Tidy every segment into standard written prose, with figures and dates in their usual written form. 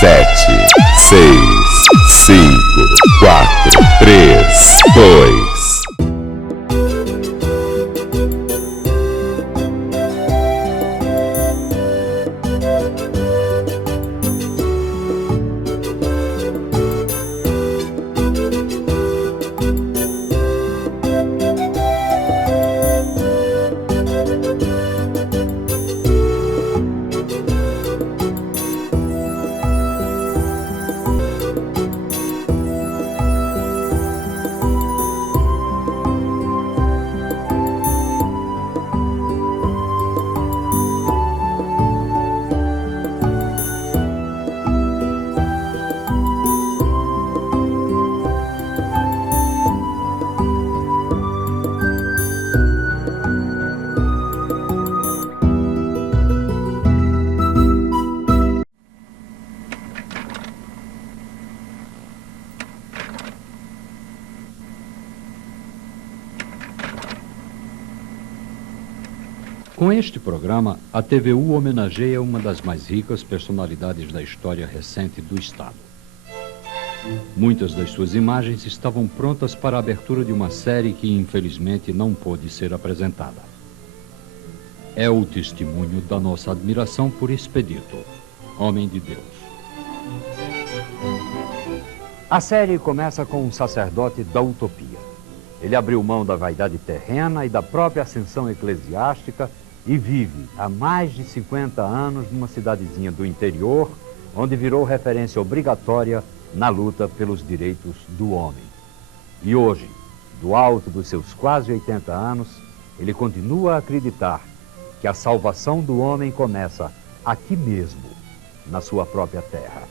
7, 6, 5, 4, 3, 2. Com este programa, a TVU homenageia uma das mais ricas personalidades da história recente do Estado. Muitas das suas imagens estavam prontas para a abertura de uma série que, infelizmente, não pôde ser apresentada. É o testemunho da nossa admiração por Expedito, homem de Deus. A série começa com um sacerdote da utopia. Ele abriu mão da vaidade terrena e da própria ascensão eclesiástica e vive há mais de 50 anos numa cidadezinha do interior, onde virou referência obrigatória na luta pelos direitos do homem. E hoje, do alto dos seus quase 80 anos, ele continua a acreditar que a salvação do homem começa aqui mesmo, na sua própria terra.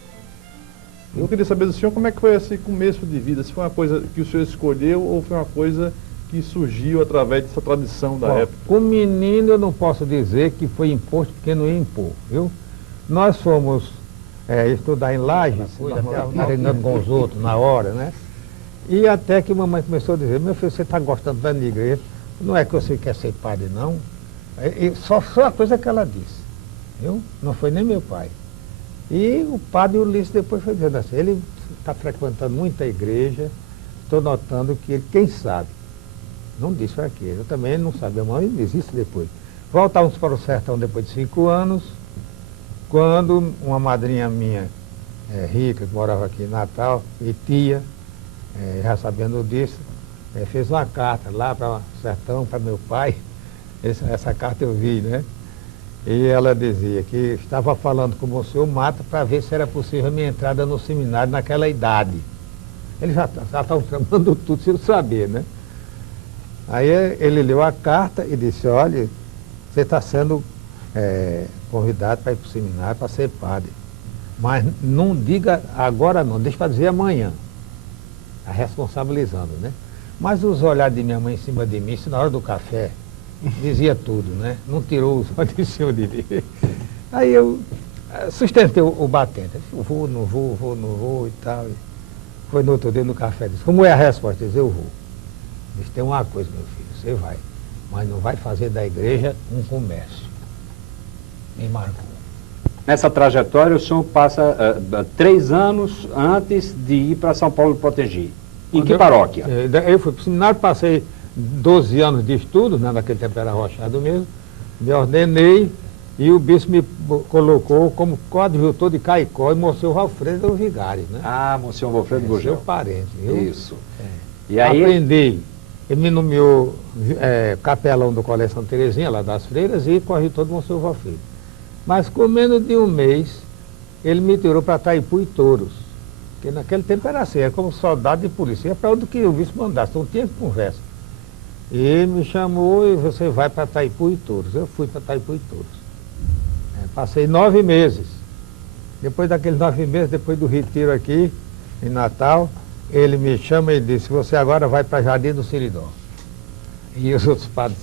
Eu queria saber do senhor como é que foi esse começo de vida, se foi uma coisa que o senhor escolheu ou foi uma coisa que surgiu através dessa tradição da época. Com menino eu não posso dizer que foi imposto porque não ia impor, viu? Nós fomos estudar em Lages, treinando com os outros na hora, né? E até que mamãe começou a dizer, meu filho, você está gostando da igreja, não é que você quer ser padre, não. Só a coisa que ela disse, viu? Não foi nem meu pai. E o padre Ulisses depois foi dizendo assim, ele está frequentando muita igreja, estou notando que ele, quem sabe, não disse para quê, eu também não sabia, mas disse isso depois. Voltamos para o sertão depois de 5 anos, quando uma madrinha minha, rica, que morava aqui em Natal, e tia, já sabendo disso, fez uma carta lá para o sertão, para meu pai, essa carta eu vi, né? E ela dizia que estava falando com o senhor Mata para ver se era possível a minha entrada no seminário naquela idade. Eles já estavam tramando tudo sem saber, né? Aí ele leu a carta e disse, olha, você está sendo convidado para ir para o seminário, para ser padre. Mas não diga agora não, deixa para dizer amanhã. Está responsabilizando, né? Mas os olhares de minha mãe em cima de mim, isso na hora do café, dizia tudo, né? Não tirou os olhos de cima de mim. Aí eu sustentei o batente. Eu vou, não vou e tal. Foi no outro dia no café, disse, como é a resposta? Eu disse, eu vou. Disse, tem uma coisa, meu filho, você vai, mas não vai fazer da igreja um comércio. Me marcou. Nessa trajetória, o senhor passa 3 anos antes de ir para São Paulo de Potengi. Em que paróquia? Eu fui para o seminário, passei 12 anos de estudo, né, naquele tempo era Rochado mesmo, me ordenei e o bispo me colocou como coadjutor de Caicó e Monsenhor Valfredo do vigário, né? Ah, Monsenhor Valfredo Gurgel. Seu parente, viu? Isso. E aí? Aprendi. Ele me nomeou capelão do Colégio Santa Terezinha, lá das Freiras, e corretor do Monsenhor Valfredo. Mas com menos de um mês, ele me tirou para Taipu e Touros. Porque naquele tempo era assim, era como soldado de polícia, para onde que o bispo mandasse, não tinha conversa. E ele me chamou e você vai para Taipu e Touros. Eu fui para Taipu e Touros. Passei 9 meses. Depois daqueles 9 meses, depois do retiro aqui, em Natal, ele me chama e disse, você agora vai para Jardim do Seridó. E os outros padres,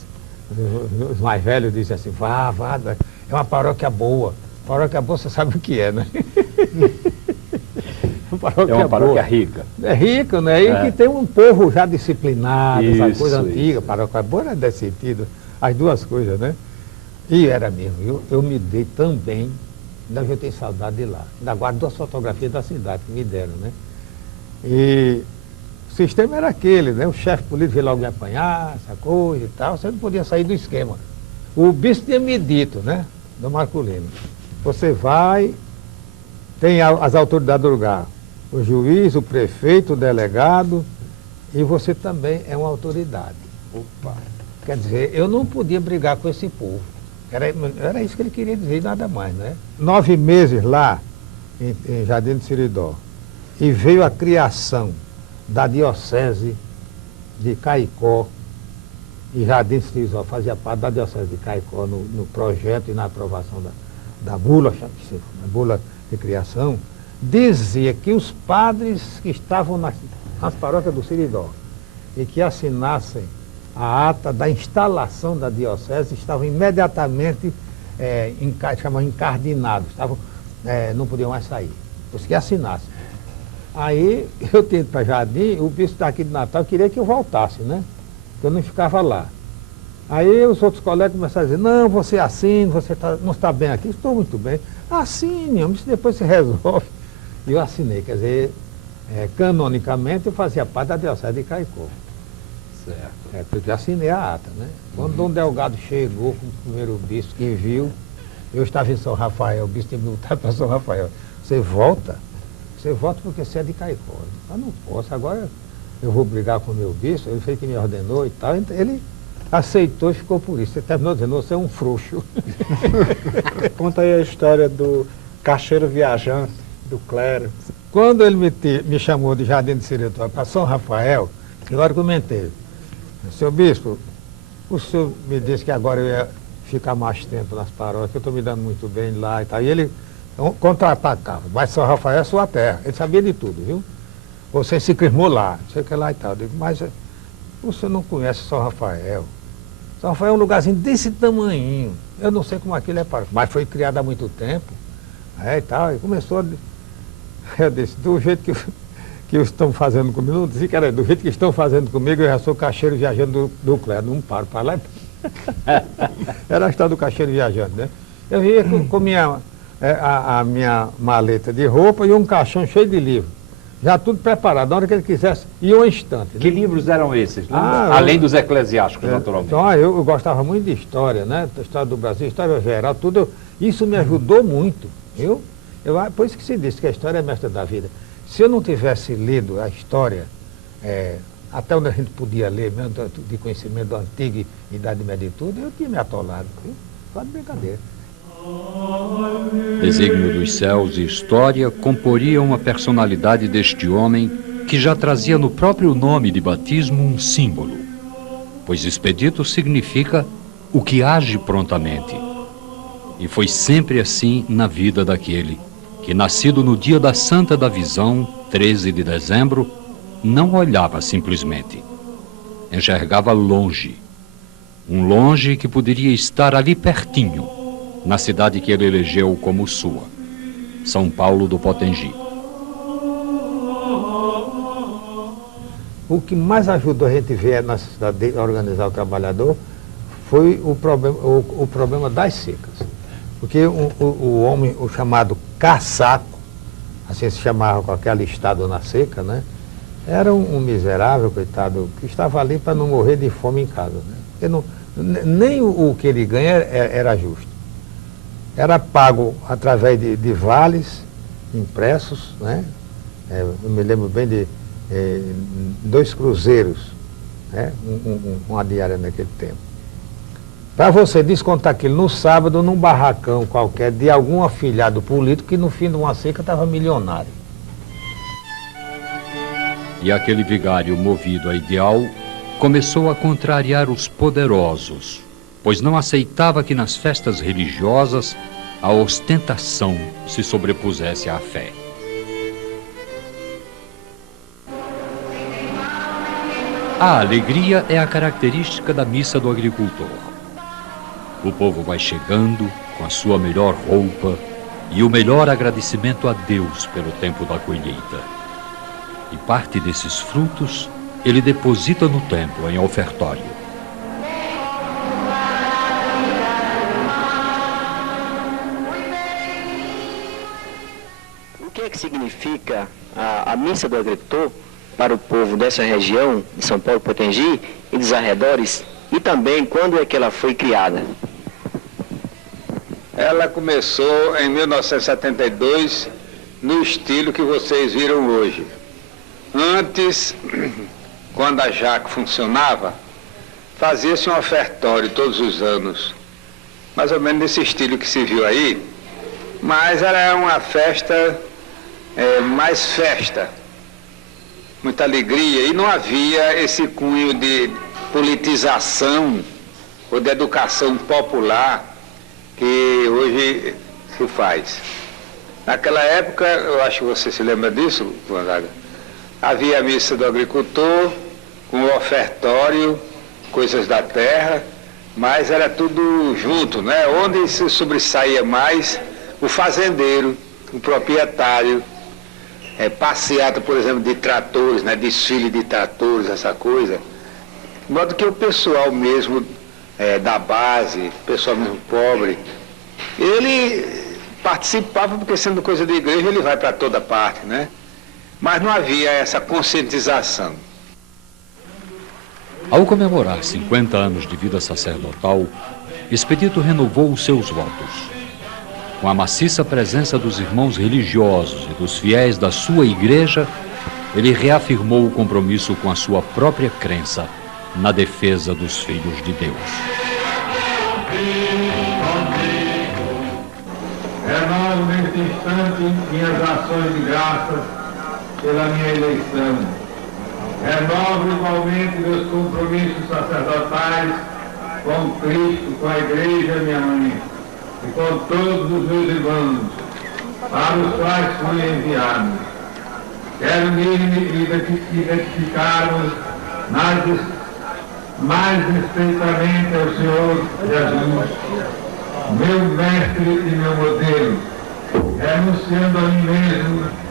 os mais velhos, dizem assim, vá, é uma paróquia boa. Paróquia boa, você sabe o que é, né? É uma paróquia rica. É rica, né? E que tem um povo já disciplinado, essa coisa antiga. Isso. Paróquia boa era desse sentido, as duas coisas, né? E era mesmo, eu me dei também Ainda eu tenho saudade de lá. Ainda guardo 2 fotografias da cidade que me deram, né? E o sistema era aquele, né? O chefe político veio logo me apanhar, essa coisa e tal. Você não podia sair do esquema. O bispo tinha me dito, né? Do Marculino. Você vai, tem as autoridades do lugar. O juiz, o prefeito, o delegado, e você também é uma autoridade. Opa! Quer dizer, eu não podia brigar com esse povo. Era isso que ele queria dizer, nada mais, né? 9 meses lá, em Jardim do Seridó, e veio a criação da Diocese de Caicó, e Jardim do Seridó fazia parte da Diocese de Caicó no projeto e na aprovação da bula de criação, dizia que os padres que estavam nas paróquias do Seridó e que assinassem a ata da instalação da diocese estavam imediatamente encardinados, não podiam mais sair, os que assinassem. Aí eu tinha ido para Jardim, o bispo daqui de Natal queria que eu voltasse, né? Que eu não ficava lá. Aí os outros colegas começaram a dizer, não, você assine, você não está bem aqui, estou muito bem. Assine, isso depois se resolve. E eu assinei, quer dizer, canonicamente eu fazia parte da Diocese de Caicó. Certo. Porque eu assinei a ata, né? Quando Dom Delgado chegou com o primeiro bispo que viu, eu estava em São Rafael, o bispo tinha me voltado para São Rafael. Você volta porque você é de Caicó. Eu não posso, agora eu vou brigar com o meu bispo, ele fez que me ordenou e tal, então ele aceitou e ficou por isso. Ele terminou dizendo, você é um frouxo. Conta aí a história do caixeiro viajante, do clero. Quando ele me chamou de Jardim de Seridó para São Rafael, eu argumentei. Seu bispo, o senhor me disse que agora eu ia ficar mais tempo nas paróquias, eu estou me dando muito bem lá e tal. E ele contra-atacava, mas São Rafael é sua terra. Ele sabia de tudo, viu? Você se crismou lá, não sei o que lá e tal. Eu digo, mas o senhor não conhece São Rafael. São Rafael é um lugarzinho desse tamanhinho. Eu não sei como aquilo é paróquia, mas foi criado há muito tempo. E tal, e começou eu disse, do jeito que estão fazendo comigo, não disse que era do jeito que estão fazendo comigo, eu já sou caixeiro viajando do clero, não paro para lá. Era a história do caixeiro viajante, né? Eu ia com a minha maleta de roupa e um caixão cheio de livros. Já tudo preparado, na hora que ele quisesse, ia um instante. Que livros eram esses? Além dos eclesiásticos, naturalmente. Então, eu gostava muito de história, né? Da história do Brasil, história geral, tudo. Isso me ajudou muito, viu? Por isso que se diz que a história é mestra da vida. Se eu não tivesse lido a história, até onde a gente podia ler, mesmo de conhecimento da antiga Idade Média e tudo, eu tinha me atolado, viu? Só de brincadeira. Desígnio dos céus e história comporiam a personalidade deste homem que já trazia no próprio nome de batismo um símbolo, pois expedito significa o que age prontamente. E foi sempre assim na vida daquele que, nascido no dia da Santa da Visão, 13 de dezembro, não olhava simplesmente. Enxergava longe. Um longe que poderia estar ali pertinho, na cidade que ele elegeu como sua, São Paulo do Potengi. O que mais ajudou a gente ver na cidade de organizar o trabalhador foi o problema das secas. Porque o homem, o chamado caçaco, assim se chamava com aquele estado na seca, né? Era um miserável, coitado, que estava ali para não morrer de fome em casa, né? Porque nem o que ele ganha era justo. Era pago através de vales impressos, né? Eu me lembro bem de 2 cruzeiros, né? Uma diária naquele tempo. Para você descontar aquilo no sábado, num barracão qualquer, de algum afilhado político que no fim de uma seca estava milionário. E aquele vigário movido a ideal começou a contrariar os poderosos, pois não aceitava que nas festas religiosas a ostentação se sobrepusesse à fé. A alegria é a característica da missa do agricultor. O povo vai chegando com a sua melhor roupa e o melhor agradecimento a Deus pelo tempo da colheita. E parte desses frutos ele deposita no templo, em ofertório. é que significa a missa do agricultor para o povo dessa região de São Paulo, Potengi e dos arredores, e também quando é que ela foi criada? Ela começou em 1972, no estilo que vocês viram hoje. Antes, quando a Jaco funcionava, fazia-se um ofertório todos os anos, mais ou menos nesse estilo que se viu aí, mas era uma festa, mais festa, muita alegria, e não havia esse cunho de politização ou de educação popular que hoje se faz. Naquela época, eu acho que você se lembra disso, Gonzaga, havia a missa do agricultor, com o ofertório, coisas da terra, mas era tudo junto, né? Onde se sobressaía mais o fazendeiro, o proprietário, passeata, por exemplo, de tratores, né? Desfile de tratores, essa coisa. De modo que o pessoal mesmo da base, pessoal mesmo pobre, ele participava, porque sendo coisa de igreja, ele vai para toda parte, né? Mas não havia essa conscientização. Ao comemorar 50 anos de vida sacerdotal, Expedito renovou os seus votos. Com a maciça presença dos irmãos religiosos e dos fiéis da sua igreja, ele reafirmou o compromisso com a sua própria crença na defesa dos filhos de Deus. Renovo neste instante minhas ações de graças pela minha eleição. Renovo igualmente meus compromissos sacerdotais com Cristo, com a Igreja, minha mãe, e com todos os meus irmãos, para os quais fui enviado. Quero me identificar-nos mais estreitamente ao Senhor Jesus, meu mestre e meu modelo, renunciando a mim mesmo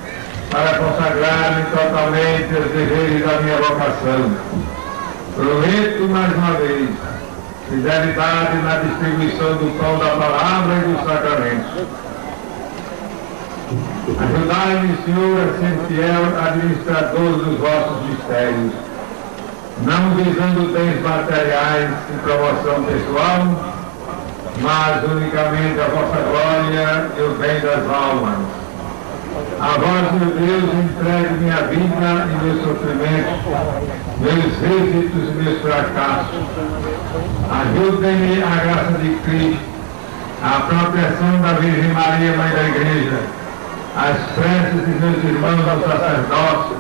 para consagrar-me totalmente aos deveres da minha vocação. Prometo mais uma vez fidelidade na distribuição do pão da palavra e dos sacramentos. Ajudai-me, Senhor, a ser fiel administrador dos vossos mistérios, não visando bens materiais e promoção pessoal, mas unicamente a vossa glória e o bem das almas. A vós, meu Deus, entrego minha vida e meus sofrimentos, meus êxitos e meus fracassos. Ajudem-me a graça de Cristo, a proteção da Virgem Maria, Mãe da Igreja, as preces de meus irmãos ao sacerdócio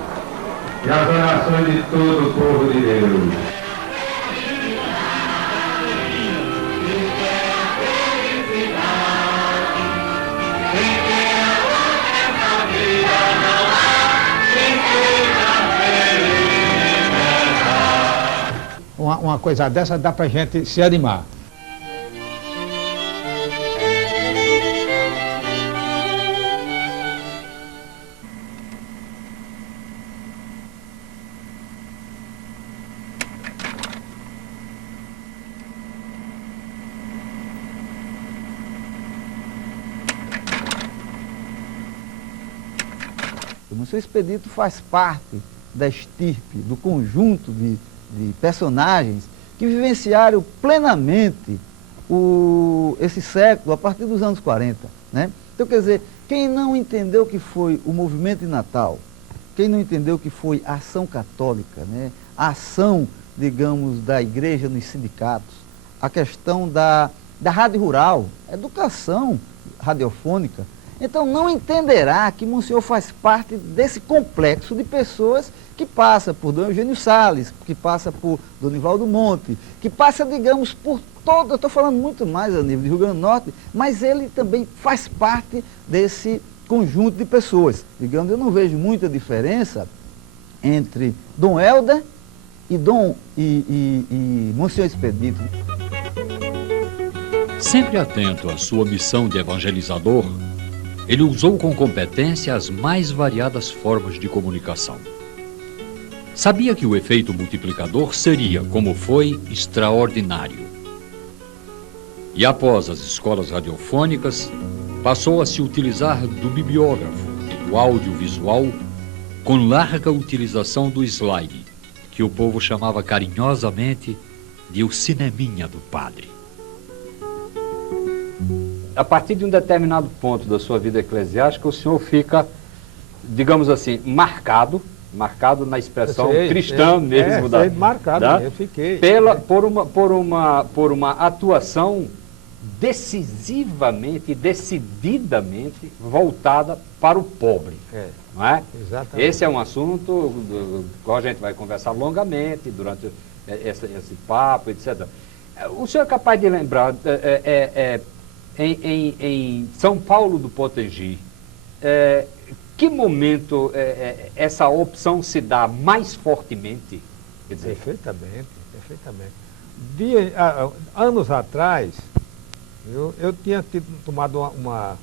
e as orações de todo o povo de Deus. Uma coisa dessa dá pra gente se animar. O Monsenhor Expedito faz parte da estirpe, do conjunto de personagens que vivenciaram plenamente esse século a partir dos anos 40. Né? Então, quer dizer, quem não entendeu o que foi o movimento de Natal, quem não entendeu o que foi a ação católica, né? A ação, digamos, da igreja nos sindicatos, a questão da rádio rural, educação radiofônica, então não entenderá que Monsenhor faz parte desse complexo de pessoas que passa por Dom Eugênio Salles, que passa por Donivaldo Monte, que passa, digamos, por todo, eu estou falando muito mais a nível de Rio Grande do Norte, mas ele também faz parte desse conjunto de pessoas. Digamos, eu não vejo muita diferença entre Dom Helder e Monsenhor Expedito. Sempre atento à sua missão de evangelizador, ele usou com competência as mais variadas formas de comunicação. Sabia que o efeito multiplicador seria, como foi, extraordinário. E após as escolas radiofônicas, passou a se utilizar do bibliógrafo e do do audiovisual com larga utilização do slide, que o povo chamava carinhosamente de o cineminha do padre. A partir de um determinado ponto da sua vida eclesiástica, o senhor fica, digamos assim, marcado na expressão cristã mesmo, marcado, eu fiquei. Por uma atuação decisivamente, decididamente voltada para o pobre. Não é? Exatamente. Esse é um assunto do qual a gente vai conversar longamente durante esse papo, etc. O senhor é capaz de lembrar, em São Paulo do Potengi, que momento essa opção se dá mais fortemente? Quer dizer, perfeitamente. Anos atrás, eu tinha tomado uma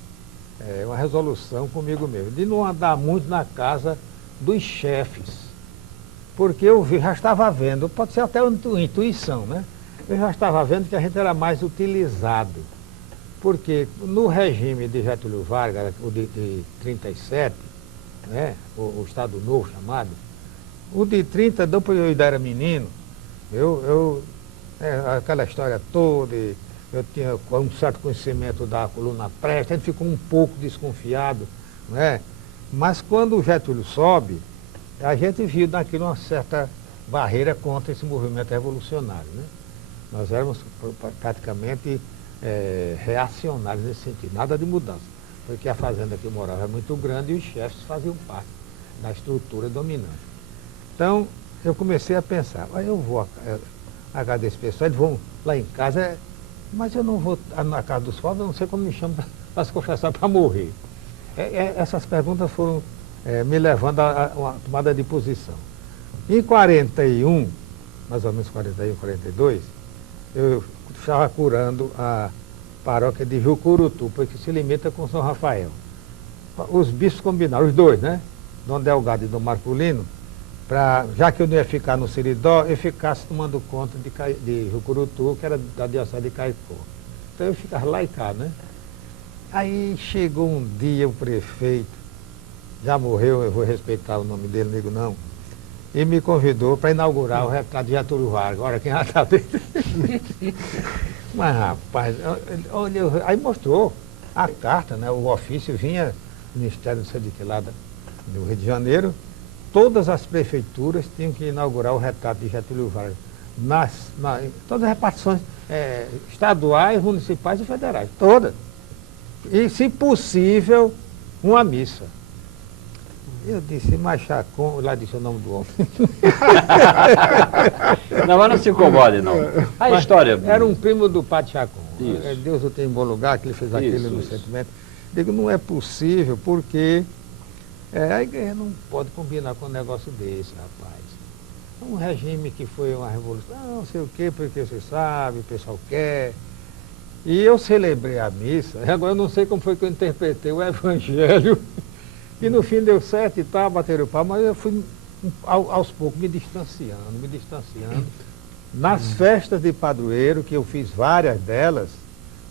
resolução comigo mesmo, de não andar muito na casa dos chefes, porque eu já estava vendo, pode ser até uma intuição, né? Eu já estava vendo que a gente era mais utilizado, porque no regime de Getúlio Vargas, o de 37, né, o Estado Novo chamado, o de 30, depois eu ainda era menino, aquela história toda, eu tinha um certo conhecimento da coluna prestes, a gente ficou um pouco desconfiado, né? Mas quando o Getúlio sobe, a gente viu naquilo uma certa barreira contra esse movimento revolucionário, né? Nós éramos praticamente reacionários nesse sentido, nada de mudança, porque a fazenda que eu morava é muito grande e os chefes faziam parte da estrutura dominante. Então, eu comecei a pensar, eu vou à casa desse pessoal, eles vão lá em casa, mas eu não vou na casa dos pobres, eu não sei como me chamam para se confessar para morrer. Essas perguntas foram me levando a uma tomada de posição. Em 41, mais ou menos 41, 42, eu estava curando a paróquia de Jucurutu, porque se limita com São Rafael. Os bispos combinaram, os dois, né? Dom Delgado e Dom Marculino, já que eu não ia ficar no Seridó, eu ficasse tomando conta de Jucurutu, que era da diocese de Caicó. Então eu ficava lá e cá, né? Aí chegou um dia o prefeito, já morreu, eu vou respeitar o nome dele, não digo não, e me convidou para inaugurar o retrato de Getúlio Vargas. Olha quem já está dentro. Mas rapaz, olha, aí mostrou a carta, né? O ofício vinha do Ministério, não sei de que lá, do Rio de Janeiro. Todas as prefeituras tinham que inaugurar o retrato de Getúlio Vargas. Todas as repartições estaduais, municipais e federais, todas. E, se possível, uma missa. Eu disse, mas Chacon, lá disse o nome do homem. Não, mas não se incomode, não. A história... Era um primo do Padre Chacon. Isso. Deus o tem em bom lugar, que ele fez aquilo no sentimento. Digo, não é possível, porque a igreja não pode combinar com um negócio desse, rapaz. Um regime que foi uma revolução, não sei o quê, porque você sabe, o pessoal quer. E eu celebrei a missa, agora eu não sei como foi que eu interpretei o evangelho, e no fim deu certo e tal, bateram o pau, mas eu fui aos poucos me distanciando. Nas festas de padroeiro, que eu fiz várias delas,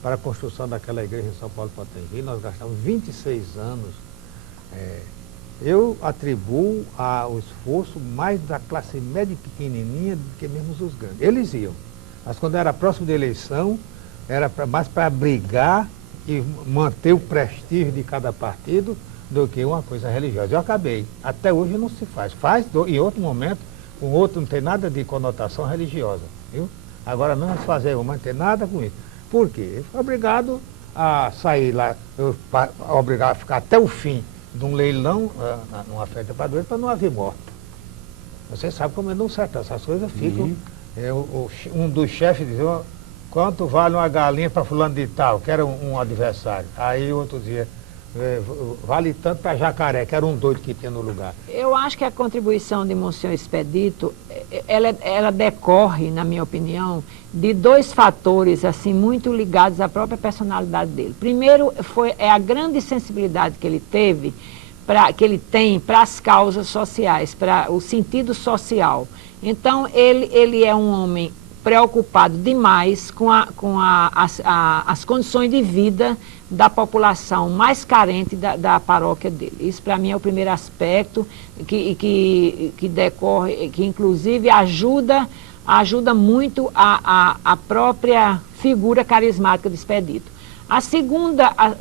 para a construção daquela igreja em São Paulo Potengi, nós gastamos 26 anos. Eu atribuo o esforço mais da classe média pequenininha do que mesmo os grandes. Eles iam, mas quando era próximo da eleição, era mais para brigar e manter o prestígio de cada partido do que uma coisa religiosa. Eu acabei. Até hoje não se faz. Em outro momento, com outro não tem nada de conotação religiosa. Viu? Agora não vamos fazer, não tem nada com isso. Por quê? Eu fui obrigado a sair lá, obrigado a ficar até o fim de um leilão, numa festa padroeira, para não haver morte. Você sabe como não certo, essas coisas ficam. Um dos chefes dizia, quanto vale uma galinha para fulano de tal, que era um adversário. Aí outro dizia, vale tanto para jacaré, que era um doido que tinha no lugar. Eu acho que a contribuição de Monsenhor Expedito, ela decorre, na minha opinião, de dois fatores assim muito ligados à própria personalidade dele. Primeiro é a grande sensibilidade que ele teve, que ele tem para as causas sociais, para o sentido social. Então ele é um homem preocupado demais com as condições de vida da população mais carente da paróquia dele. Isso, para mim, é o primeiro aspecto que decorre, que inclusive ajuda muito a própria figura carismática do Expedito.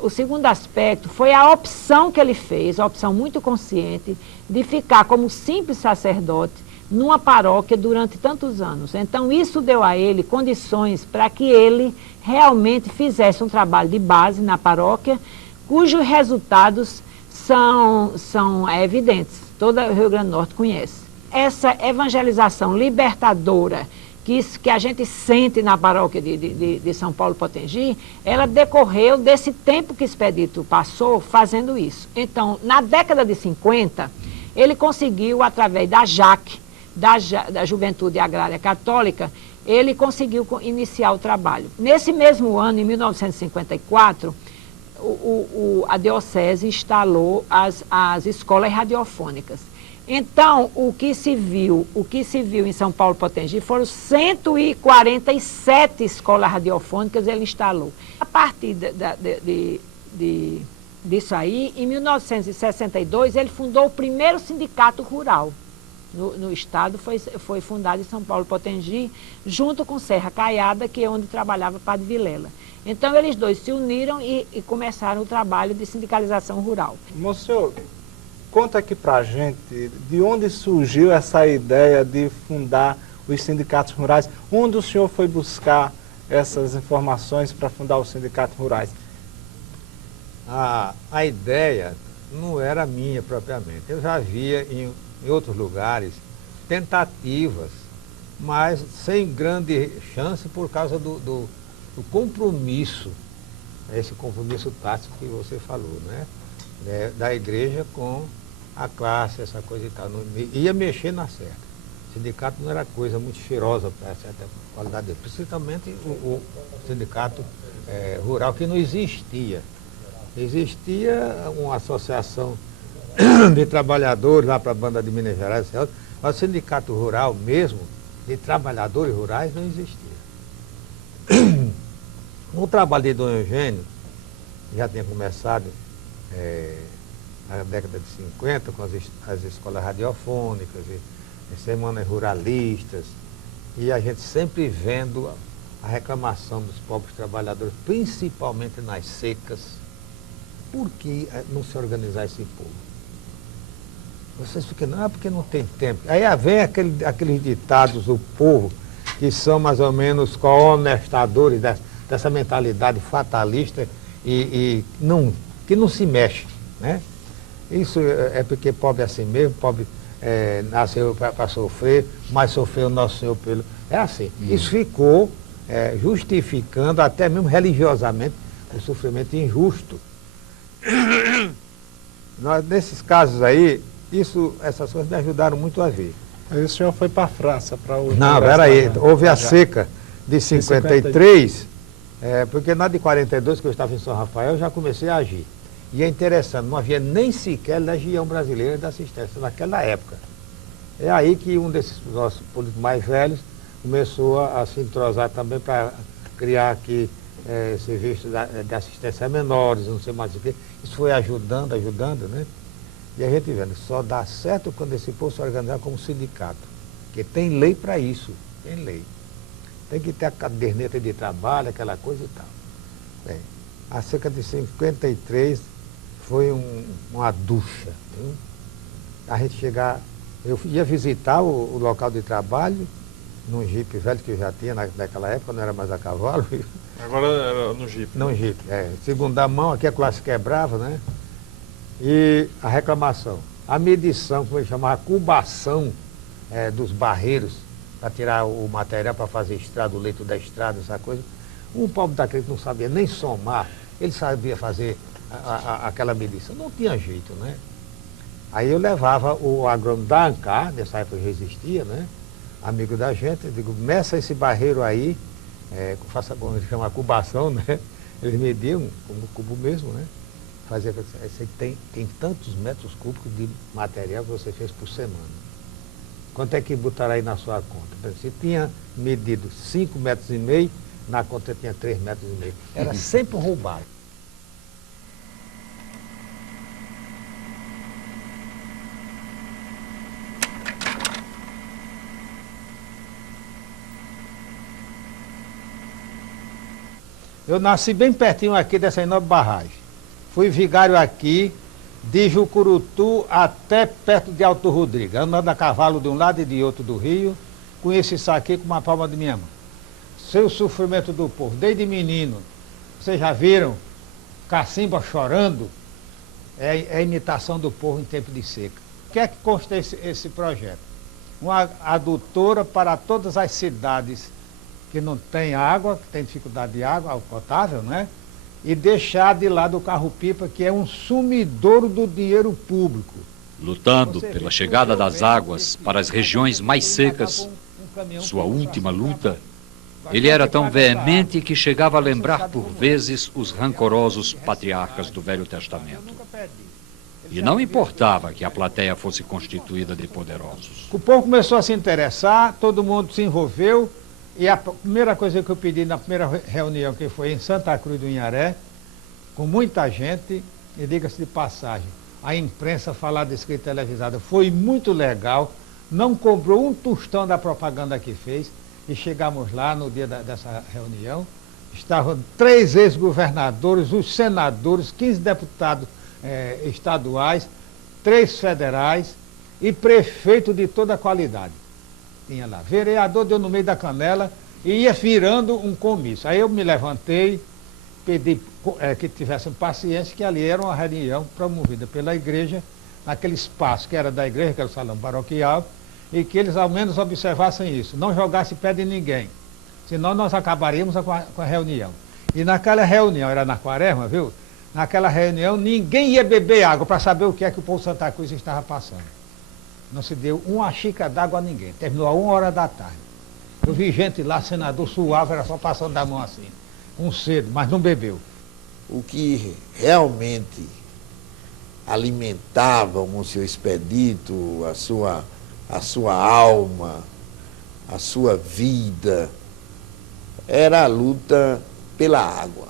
O segundo aspecto foi a opção que ele fez, a opção muito consciente, de ficar como simples sacerdote numa paróquia durante tantos anos. Então, isso deu a ele condições para que ele realmente fizesse um trabalho de base na paróquia, cujos resultados são evidentes. Todo o Rio Grande do Norte conhece. Essa evangelização libertadora que a gente sente na paróquia de São Paulo Potengi, ela decorreu desse tempo que Expedito passou fazendo isso. Então, na década de 50, ele conseguiu, através da JAC, da Juventude Agrária Católica, ele conseguiu iniciar o trabalho. Nesse mesmo ano, em 1954, a diocese instalou as escolas radiofônicas. Então, o que se viu em São Paulo Potengi foram 147 escolas radiofônicas ele instalou. A partir disso aí, em 1962, ele fundou o primeiro sindicato rural no estado, foi fundado em São Paulo Potengi, junto com Serra Caiada, que é onde trabalhava Padre Vilela. Então, eles dois se uniram e começaram o trabalho de sindicalização rural. Monsenhor, conta aqui pra gente de onde surgiu essa ideia de fundar os sindicatos rurais. Onde o senhor foi buscar essas informações para fundar os sindicatos rurais? A ideia não era minha propriamente. Eu já via em outros lugares tentativas, mas sem grande chance por causa do compromisso, esse compromisso tático que você falou, né? Da igreja com a classe, essa coisa e tal. Não, ia mexer na certa. O sindicato não era coisa muito cheirosa para certa qualidade dele, principalmente o sindicato rural, que não existia. Existia uma associação de trabalhadores lá para a banda de Minas Gerais, mas o sindicato rural mesmo, de trabalhadores rurais, não existia. O trabalho de Dom Eugênio já tinha começado na década de 50, com as escolas radiofônicas, e semanas ruralistas, e a gente sempre vendo a reclamação dos pobres trabalhadores, principalmente nas secas. Por que não se organizar esse povo? Vocês ficam, não, porque não tem tempo. Aí vem aqueles ditados do povo, que são mais ou menos coonestadores dessa mentalidade fatalista e que não se mexe, né? Isso é porque pobre é assim mesmo, pobre nasceu para sofrer, mas sofreu o nosso Senhor pelo... É assim. Isso ficou justificando até mesmo religiosamente o sofrimento injusto. Nesses casos aí, essas coisas me ajudaram muito a ver. Aí o senhor foi para a França para o... Não, peraí, houve a seca de 53, porque na de 42, que eu estava em São Rafael, eu já comecei a agir. E é interessante, não havia nem sequer Legião Brasileira de Assistência naquela época. É aí que um desses nossos políticos mais velhos começou a se entrosar também para criar aqui serviços de assistência a menores, não sei mais o quê. Isso foi ajudando, né? E a gente vendo, só dá certo quando esse povo se organizar como sindicato. Porque tem lei para isso, tem lei. Tem que ter a caderneta de trabalho, aquela coisa e tal. Bem, a cerca de 53 foi uma ducha. Viu? A gente chegar, eu ia visitar o local de trabalho, num jipe velho que eu já tinha naquela época, não era mais a cavalo. Agora era no jipe. Num jipe, segunda mão, aqui a classe quebrava, né? E a reclamação, a medição, como ele chamava, a cubação dos barreiros, para tirar o material para fazer estrada, o leito da estrada, essa coisa. Um pobre daquele que não sabia nem somar, ele sabia fazer aquela medição. Não tinha jeito, né? Aí eu levava o agrônomo da ANCAR, nessa época já existia, né? Amigo da gente, eu digo, meça esse barreiro aí, faça, como ele chama, a cubação, né? Eles mediam como cubo mesmo, né? Fazia, você tem tantos metros cúbicos de material que você fez por semana. Quanto é que botaram aí na sua conta? Se tinha medido 5,5 metros, na conta tinha 3,5 metros. Era sempre roubado. Eu nasci bem pertinho aqui dessa enorme barragem. Fui vigário aqui, de Jucurutu até perto de Alto Rodrigo, andando a cavalo de um lado e de outro do rio, conheci isso aqui com uma palma de minha mão. Sei o sofrimento do povo, desde menino. Vocês já viram cacimba chorando? É a imitação do povo em tempo de seca. O que é que consta esse projeto? Uma adutora para todas as cidades que não tem água, que tem dificuldade de água potável, né? E deixar de lado o carro-pipa, que é um sumidouro do dinheiro público. Lutando pela chegada das águas para as regiões mais secas, sua última luta, ele era tão veemente que chegava a lembrar por vezes os rancorosos patriarcas do Velho Testamento. E não importava que a plateia fosse constituída de poderosos. O povo começou a se interessar, todo mundo se envolveu. E a primeira coisa que eu pedi na primeira reunião, que foi em Santa Cruz do Inharé, com muita gente, e diga-se de passagem, a imprensa falada, escrita, televisada, foi muito legal, não cobrou um tostão da propaganda que fez, e chegamos lá no dia dessa reunião, estavam 3 ex-governadores, os senadores, 15 deputados estaduais, 3 federais e prefeito de toda a qualidade. Tinha lá, vereador deu no meio da canela e ia virando um comício. Aí eu me levantei, pedi que tivessem paciência, que ali era uma reunião promovida pela igreja, naquele espaço que era da igreja, que era o salão paroquial, e que eles ao menos observassem isso, não jogassem pé de ninguém, senão nós acabaríamos com a reunião. E naquela reunião, era na Quaresma, viu? Naquela reunião ninguém ia beber água para saber o que é que o povo de Santa Cruz estava passando. Não se deu uma xícara d'água a ninguém. Terminou a 1h da tarde. Eu vi gente lá, senador suave, era só passando da mão assim. Cedo, mas não bebeu. O que realmente alimentava o Monsenhor Expedito, a sua alma, a sua vida, era a luta pela água.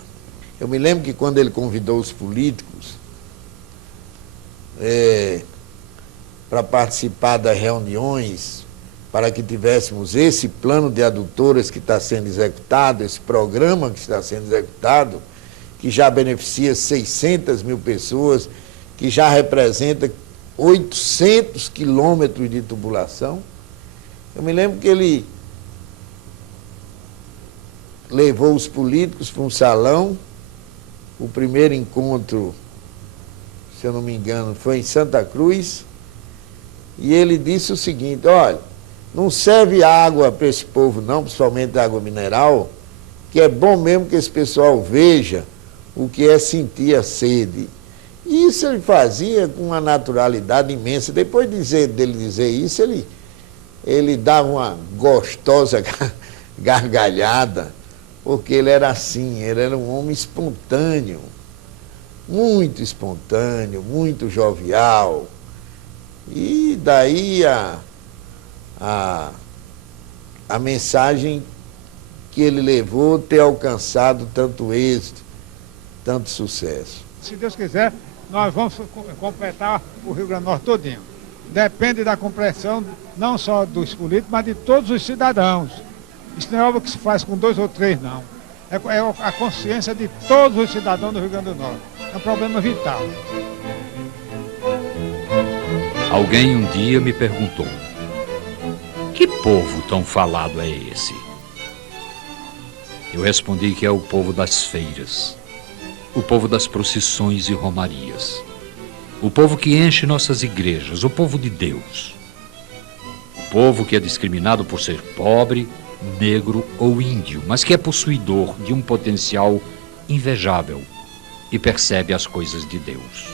Eu me lembro que quando ele convidou os políticos para participar das reuniões, para que tivéssemos esse plano de adutoras que está sendo executado, esse programa que está sendo executado, que já beneficia 600 mil pessoas, que já representa 800 quilômetros de tubulação. Eu me lembro que ele levou os políticos para um salão. O primeiro encontro, se eu não me engano, foi em Santa Cruz. E ele disse o seguinte: olha, não serve água para esse povo não, principalmente água mineral, que é bom mesmo que esse pessoal veja o que é sentir a sede. E isso ele fazia com uma naturalidade imensa. Depois dele dizer isso, ele dava uma gostosa gargalhada, porque ele era assim, ele era um homem espontâneo, muito jovial. E daí a mensagem que ele levou ter alcançado tanto êxito, tanto sucesso. Se Deus quiser, nós vamos completar o Rio Grande do Norte todinho. Depende da compreensão não só dos políticos, mas de todos os cidadãos. Isso não é algo que se faz com 2 ou 3, não. É a consciência de todos os cidadãos do Rio Grande do Norte. É um problema vital. Alguém um dia me perguntou: que povo tão falado é esse? Eu respondi que é o povo das feiras, o povo das procissões e romarias, o povo que enche nossas igrejas, o povo de Deus. O povo que é discriminado por ser pobre, negro ou índio, mas que é possuidor de um potencial invejável e percebe as coisas de Deus.